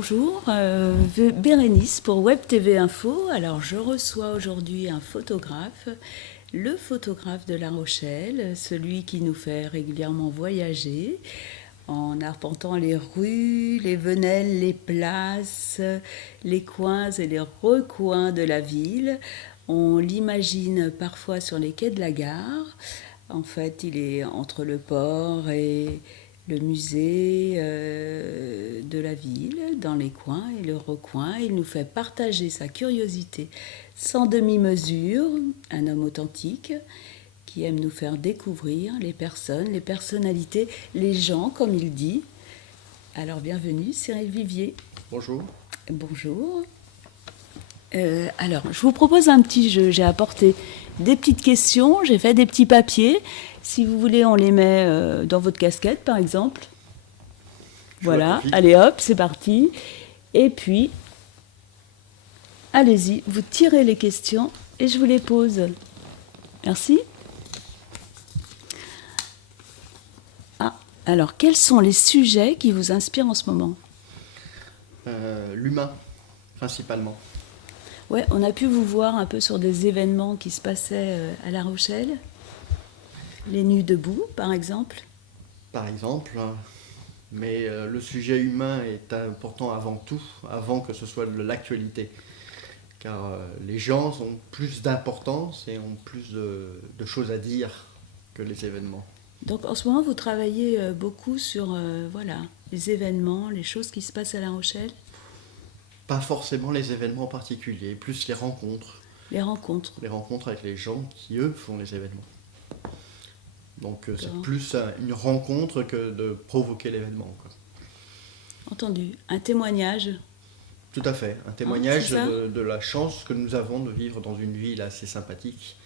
Bonjour, Bérénice pour Web TV Info. Alors je reçois aujourd'hui un photographe, le photographe de La Rochelle, celui qui nous fait régulièrement voyager en arpentant les rues, les venelles, les places, les coins et les recoins de la ville. On l'imagine parfois sur les quais de la gare. En fait, il est entre le port et le musée de la ville, dans les coins et le recoin. Il nous fait partager sa curiosité sans demi-mesure, un homme authentique qui aime nous faire découvrir les personnes, les personnalités, les gens, comme il dit. Alors bienvenue, Cyril Vivier. Bonjour. Bonjour. Alors, je vous propose un petit jeu. J'ai apporté des petites questions, j'ai fait des petits papiers. Si vous voulez, on les met dans votre casquette, par exemple. Voilà, allez hop, c'est parti. Et puis, allez-y, vous tirez les questions et je vous les pose. Merci. Ah, alors, quels sont les sujets qui vous inspirent en ce moment ? L'humain, principalement. Ouais, on a pu vous voir un peu sur des événements qui se passaient à La Rochelle. Les Nuits debout, par exemple. Par exemple, mais le sujet humain est important avant tout, avant que ce soit de l'actualité. Car les gens ont plus d'importance et ont plus de choses à dire que les événements. Donc en ce moment, vous travaillez beaucoup sur voilà, les événements, les choses qui se passent à La Rochelle. Pas forcément les événements particuliers, plus les rencontres. Les rencontres. Les rencontres avec les gens qui, eux, font les événements. Donc c'est plus une rencontre que de provoquer l'événement, quoi. Entendu. Un témoignage. Tout à fait. Un témoignage de la chance que nous avons de vivre dans une ville assez sympathique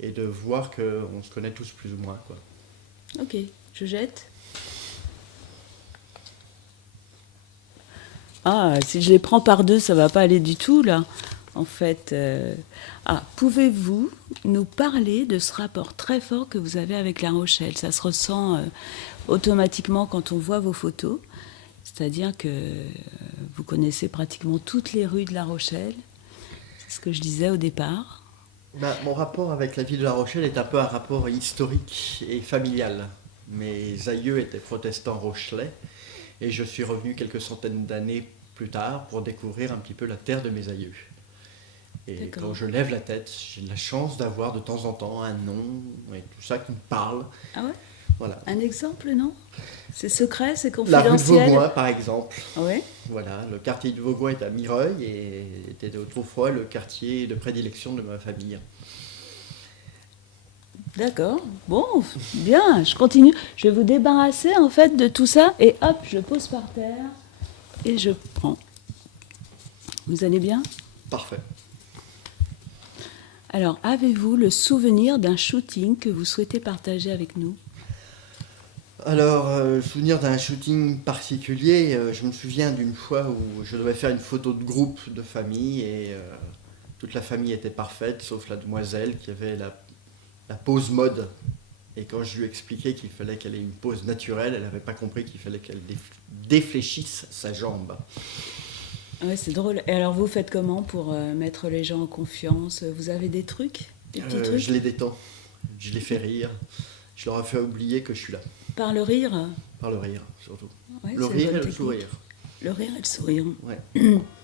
et de voir qu'on se connaît tous plus ou moins, quoi. Ok, je jette. Ah, si je les prends par deux, ça va pas aller du tout, là. En fait, pouvez-vous nous parler de ce rapport très fort que vous avez avec La Rochelle ? Ça se ressent automatiquement quand on voit vos photos. C'est-à-dire que vous connaissez pratiquement toutes les rues de La Rochelle. C'est ce que je disais au départ. Mon rapport avec la ville de La Rochelle est un peu un rapport historique et familial. Mes aïeux étaient protestants rochelais et je suis revenu quelques centaines d'années plus tard pour découvrir un petit peu la terre de mes aïeux. Et quand je lève la tête, j'ai la chance d'avoir de temps en temps un nom et tout ça qui me parle. Ah ouais ? Voilà. Un exemple, non ? C'est secret, c'est confidentiel. La rue de Vaugoin, par exemple. Oui. Voilà, le quartier de Vaugoin est à Mireuil et était autrefois le quartier de prédilection de ma famille. D'accord. Bon, bien, je continue. Je vais vous débarrasser en fait de tout ça et hop, je pose par terre et je prends. Vous allez bien ? Parfait. Alors, avez-vous le souvenir d'un shooting que vous souhaitez partager avec nous ? Alors, souvenir d'un shooting particulier, je me souviens d'une fois où je devais faire une photo de groupe de famille et toute la famille était parfaite, sauf la demoiselle qui avait la pose mode. Et quand je lui expliquais qu'il fallait qu'elle ait une pose naturelle, elle n'avait pas compris qu'il fallait qu'elle défléchisse sa jambe. Ouais, c'est drôle. Et alors, vous faites comment pour mettre les gens en confiance ? Vous avez des trucs ? Des petits trucs ? Je les détends, je les fais rire, je leur ai fait oublier que je suis là. Par le rire ? Par le rire, surtout. Ouais, le rire et le sourire. Le rire et le sourire. Ouais.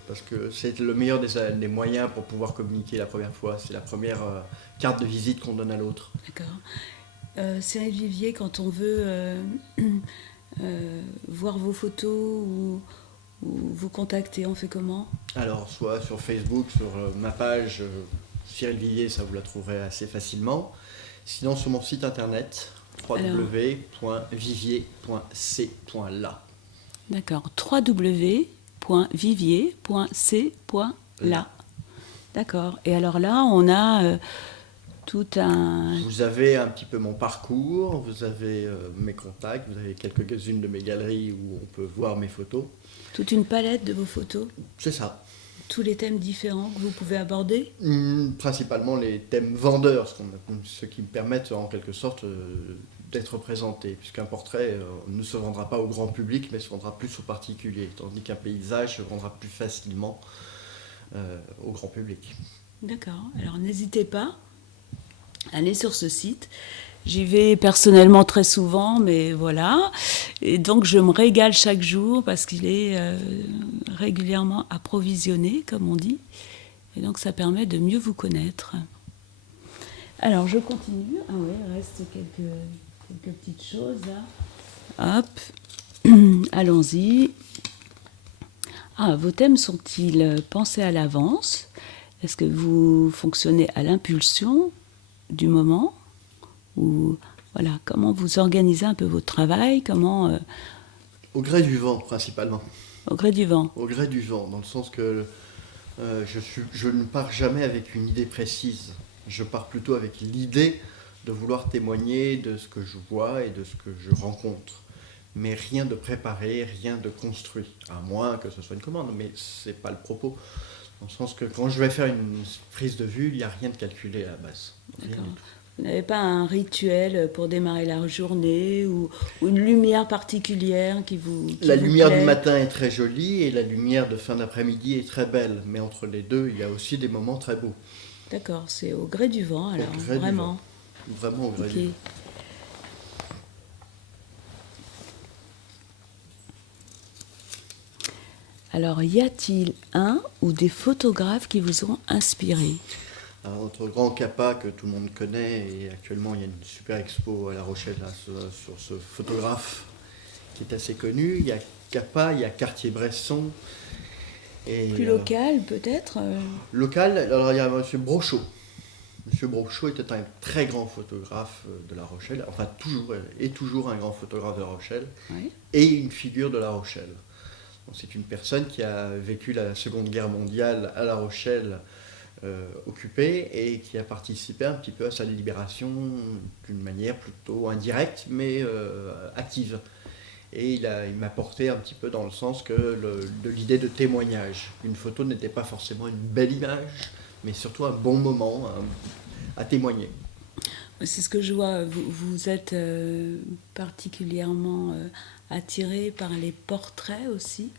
Parce que c'est le meilleur des moyens pour pouvoir communiquer la première fois. C'est la première carte de visite qu'on donne à l'autre. D'accord. Cyril Vivier, quand on veut voir vos photos ou vous contacter, on fait comment ? Alors, soit sur Facebook, sur ma page Cyril Vivier, ça vous la trouverez assez facilement. Sinon, sur mon site internet, www.vivier.c.la. D'accord. www.vivier.c.la. D'accord. Et alors là, on a tout un... Vous avez un petit peu mon parcours, vous avez mes contacts, vous avez quelques-unes de mes galeries où on peut voir mes photos. Toute une palette de vos photos ? C'est ça. Tous les thèmes différents que vous pouvez aborder ? Principalement les thèmes vendeurs, ce qui me permettent en quelque sorte d'être présenté, puisqu'un portrait ne se vendra pas au grand public, mais se vendra plus aux particuliers, tandis qu'un paysage se vendra plus facilement au grand public. D'accord. Alors n'hésitez pas à aller sur ce site. J'y vais personnellement très souvent, mais voilà. Et donc je me régale chaque jour parce qu'il est régulièrement approvisionné, comme on dit. Et donc ça permet de mieux vous connaître. Alors je continue. Ah oui, il reste quelques petites choses là. Hop, allons-y. Ah, vos thèmes sont-ils pensés à l'avance? Est-ce que vous fonctionnez à l'impulsion du moment? Ou voilà, comment vous organisez un peu votre travail? Comment Au gré du vent, principalement. au gré du vent? Au gré du vent, dans le sens que je ne pars jamais avec une idée précise. Je pars plutôt avec l'idée de vouloir témoigner de ce que je vois et de ce que je rencontre. Mais rien de préparé, rien de construit. À moins que ce soit une commande, mais ce n'est pas le propos. Dans le sens que quand je vais faire une prise de vue, il n'y a rien de calculé à la base. Rien D'accord. du tout. Vous n'avez pas un rituel pour démarrer la journée ou une lumière particulière qui La vous lumière du plaît? matin est très jolie et la lumière de fin d'après-midi est très belle. Mais entre les deux, il y a aussi des moments très beaux. D'accord, c'est au gré du vent alors, Au gré du vraiment. vent. Vraiment au gré Ok. du vent. Alors, y a-t-il un ou des photographes qui vous ont inspiré? Alors, notre grand Capa que tout le monde connaît, et actuellement il y a une super expo à La Rochelle là, sur ce photographe qui est assez connu. Il y a Capa, il y a Cartier-Bresson et Plus local peut-être local. Alors il y a M. Brochot. M. Brochot était un très grand photographe de La Rochelle, enfin toujours un grand photographe de La Rochelle Oui. et une figure de La Rochelle. Donc, c'est une personne qui a vécu la Seconde Guerre mondiale à La Rochelle occupée et qui a participé un petit peu à sa libération d'une manière plutôt indirecte mais active. Et il m'a porté un petit peu dans le sens de l'idée de témoignage. Une photo n'était pas forcément une belle image, mais surtout un bon moment à témoigner. C'est ce que je vois. Vous êtes particulièrement attiré par les portraits aussi.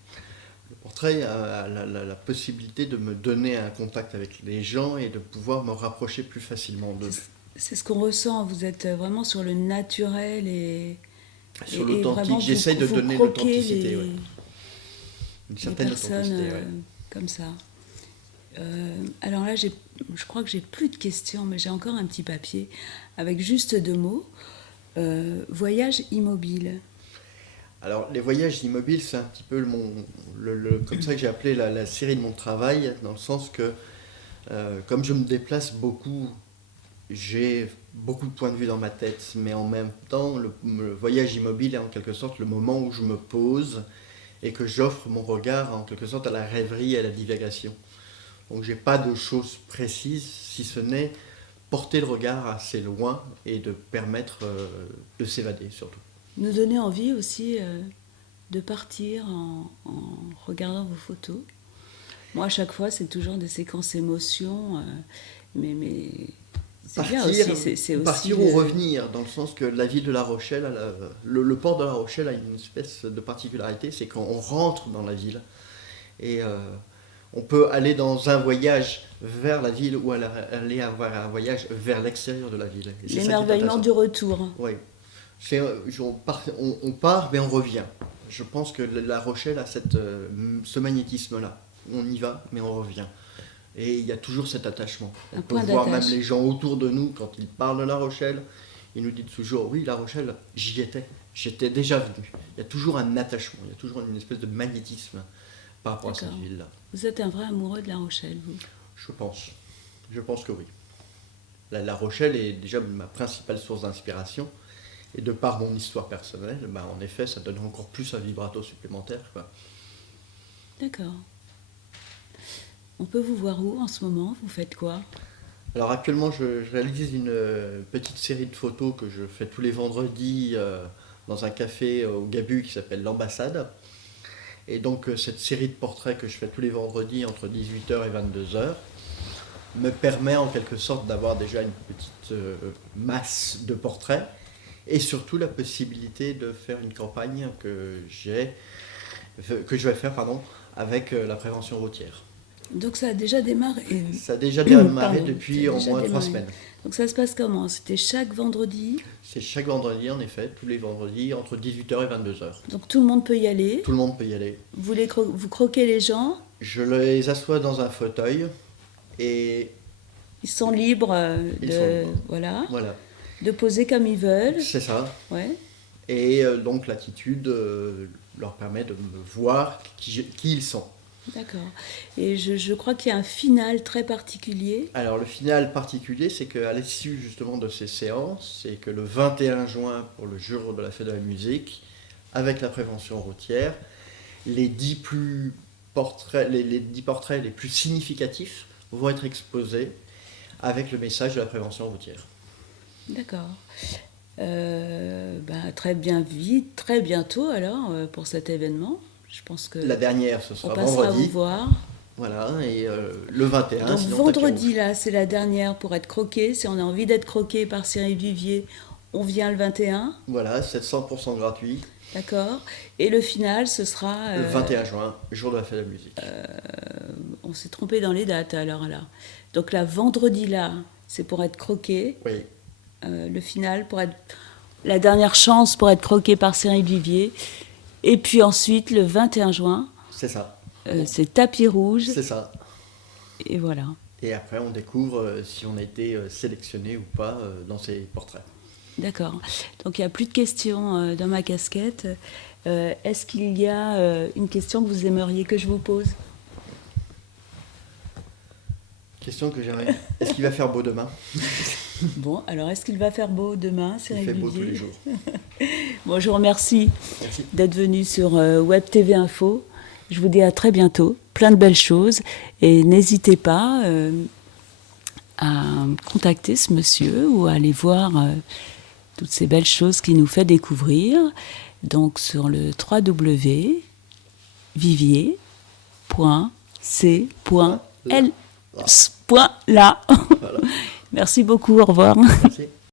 Le portrait a la possibilité de me donner un contact avec les gens et de pouvoir me rapprocher plus facilement d'eux. C'est ce qu'on ressent. Vous êtes vraiment sur le naturel Sur et vraiment l'authentique, j'essaye de vous donner croquez l'authenticité, ouais. Une les certaine personnes authenticité, ouais. comme ça. Alors là, je crois que j'ai plus de questions, mais j'ai encore un petit papier avec juste 2 mots. Voyage immobile. Alors, les voyages immobiles, c'est un petit peu comme ça que j'ai appelé la série de mon travail, dans le sens que, comme je me déplace beaucoup, j'ai beaucoup de points de vue dans ma tête, mais en même temps, le voyage immobile est en quelque sorte le moment où je me pose et que j'offre mon regard en quelque sorte à la rêverie et à la divagation. Donc, j'ai pas de choses précises, si ce n'est porter le regard assez loin et de permettre de s'évader surtout. Nous donner envie aussi de partir en regardant vos photos. Moi, à chaque fois, c'est toujours des séquences émotions, mais c'est bien aussi. C'est aussi Partir ou revenir, dans le sens que la ville de La Rochelle, le port de La Rochelle a une espèce de particularité, c'est qu'on rentre dans la ville et on peut aller dans un voyage vers la ville ou aller avoir un voyage vers l'extérieur de la ville. Et c'est ça qui est l'émerveillement intéressant. du retour. Oui. On part, mais on revient. Je pense que La Rochelle a ce magnétisme-là. On y va, mais on revient. Et il y a toujours cet attachement. On Un peut point voir même d'attache. les gens autour de nous, quand ils parlent de La Rochelle, ils nous disent toujours, oui, La Rochelle, j'y étais. J'étais déjà venu. Il y a toujours un attachement, il y a toujours une espèce de magnétisme par rapport à cette D'accord. ville-là. Vous êtes un vrai amoureux de La Rochelle, vous. Je pense. Je pense que oui. La Rochelle est déjà ma principale source d'inspiration. Et de par mon histoire personnelle, en effet, ça donne encore plus un vibrato supplémentaire, quoi. D'accord. On peut vous voir où en ce moment? Vous faites quoi? Alors actuellement, je réalise une petite série de photos que je fais tous les vendredis dans un café au Gabu qui s'appelle l'Ambassade. Et donc cette série de portraits que je fais tous les vendredis entre 18h et 22h me permet en quelque sorte d'avoir déjà une petite masse de portraits et surtout la possibilité de faire une campagne que je vais faire avec la prévention routière. Donc ça a déjà démarré. Ça a déjà démarré Pardon, depuis ça a au déjà moins 3 démarré. semaines. Donc ça se passe comment? C'était chaque vendredi. C'est chaque vendredi, en effet, tous les vendredis, entre 18h et 22h. Donc tout le monde peut y aller. Tout le monde peut y aller. Vous croquez les gens. Je les assois dans un fauteuil et Ils sont libres Ils sont libres. Voilà, voilà, de poser comme ils veulent. c'est ça. Ouais. Et donc l'attitude leur permet de me voir qui ils sont. D'accord. Et je crois qu'il y a un final très particulier. Alors le final particulier, c'est qu'à l'issue justement de ces séances, c'est que le 21 juin, pour le jour de la fête de la musique, avec la prévention routière, les 10 portraits les plus significatifs vont être exposés avec le message de la prévention routière. D'accord. Très bien vite, très bientôt alors pour cet événement. Je pense que La dernière, ce on sera passera vendredi. vous voir. Voilà, et le 21, Donc sinon vendredi là, c'est la dernière pour être croqué. Si on a envie d'être croqué par Cyril Vivier, on vient le 21. Voilà, c'est 100% gratuit. D'accord. Et le final, ce sera. Le 21 juin, jour de la fête de la musique. On s'est trompé dans les dates alors là. Donc là, vendredi là, c'est pour être croqué. Oui, Le final pour être la dernière chance pour être croqué par Cyril Vivier. Et puis ensuite, le 21 juin, c'est ça. c'est tapis rouge. C'est ça. Et voilà. Et après, on découvre si on a été sélectionné ou pas dans ces portraits. D'accord. Donc il n'y a plus de questions dans ma casquette. Est-ce qu'il y a une question que vous aimeriez que je vous pose? Question que j'aimerais. Est-ce qu'il va faire beau demain? Bon, alors est-ce qu'il va faire beau demain, Il Cyril fait beau tous Vivier? les jours. Bon, je vous remercie Merci. d'être venu sur Web TV Info. Je vous dis à très bientôt. Plein de belles choses. Et n'hésitez pas à contacter ce monsieur ou à aller voir toutes ces belles choses qu'il nous fait découvrir. Donc sur le www.vivier.c.l.la. Voilà. Merci beaucoup, au revoir. Merci.